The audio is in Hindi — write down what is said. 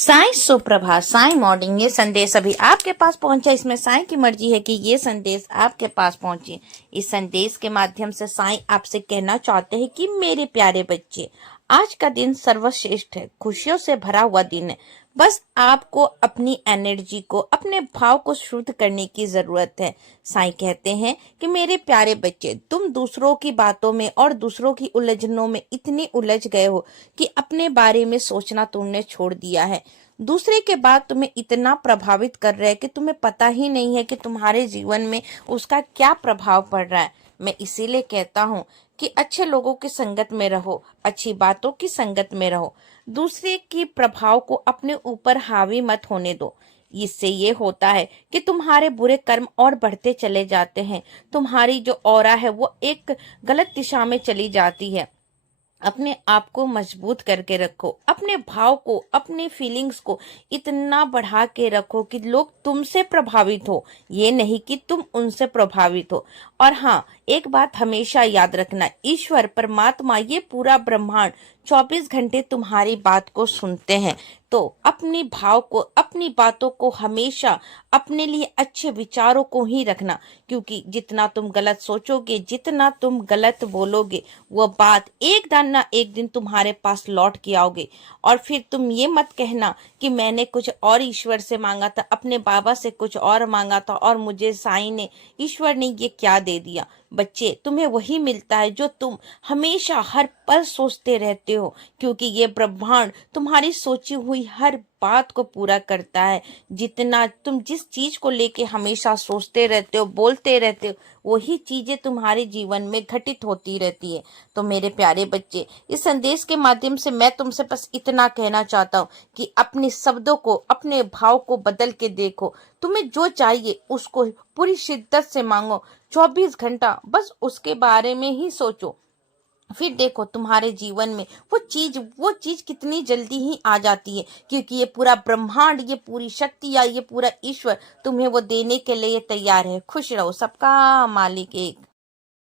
साईं सुप्रभात, साईं मॉर्निंग। ये संदेश अभी आपके पास पहुंचा। इसमें साईं की मर्जी है कि ये संदेश आपके पास पहुंचे। इस संदेश के माध्यम से साईं आपसे कहना चाहते हैं कि मेरे प्यारे बच्चे, आज का दिन सर्वश्रेष्ठ है, खुशियों से भरा हुआ दिन है। बस आपको अपनी एनर्जी को, अपने भाव को शुद्ध करने की जरूरत है। साईं कहते हैं कि मेरे प्यारे बच्चे, तुम दूसरों की बातों में और दूसरों की उलझनों में इतने उलझ गए हो कि अपने बारे में सोचना तुमने छोड़ दिया है। दूसरे के बाद तुम्हें इतना प्रभावित कर रहा है कि तुम्हें पता ही नहीं है कि तुम्हारे जीवन में उसका क्या प्रभाव पड़ रहा है। मैं इसीलिए कहता हूँ कि अच्छे लोगों की संगत में रहो, अच्छी बातों की संगत में रहो, दूसरे की प्रभाव को अपने ऊपर हावी मत होने दो। इससे ये होता है कि तुम्हारे बुरे कर्म और बढ़ते चले जाते हैं, तुम्हारी जो ऑरा है वो एक गलत दिशा में चली जाती है। अपने आप को मजबूत करके रखो, अपने भाव को, अपने फीलिंग्स को इतना बढ़ा के रखो कि लोग तुमसे प्रभावित हो, ये नहीं कि तुम उनसे प्रभावित हो। और हाँ, एक बात हमेशा याद रखना, ईश्वर परमात्मा, ये पूरा ब्रह्मांड 24 घंटे तुम्हारी बात को सुनते हैं। तो अपनी भाव को, अपनी बातों को हमेशा अपने लिए अच्छे विचारों को ही रखना, क्योंकि जितना तुम गलत सोचोगे, जितना तुम गलत बोलोगे, वो बात एक दिन ना एक दिन तुम्हारे पास लौट के आओगे। और फिर तुम ये मत कहना कि मैंने कुछ और ईश्वर से मांगा था, अपने बाबा से कुछ और मांगा था और मुझे साईं ने, ईश्वर ने ये क्या दे दिया। बच्चे, तुम्हें वही मिलता है जो तुम हमेशा हर पल सोचते रहते हो, क्योंकि ये ब्रह्मांड तुम्हारी सोची हुई हर बात को पूरा करता है। जितना तुम जिस चीज को लेके हमेशा सोचते रहते हो, बोलते रहते हो, वही चीजें तुम्हारे जीवन में घटित होती रहती है। तो मेरे प्यारे बच्चे, इस संदेश के माध्यम से मैं तुमसे बस इतना कहना चाहता हूँ कि अपने शब्दों को, अपने भाव को बदल के देखो। तुम्हें जो चाहिए उसको पूरी शिद्दत से मांगो, 24 घंटा बस उसके बारे में ही सोचो। फिर देखो तुम्हारे जीवन में वो चीज कितनी जल्दी ही आ जाती है, क्योंकि ये पूरा ब्रह्मांड, ये पूरी शक्ति या ये पूरा ईश्वर तुम्हें वो देने के लिए तैयार है। खुश रहो, सबका मालिक एक।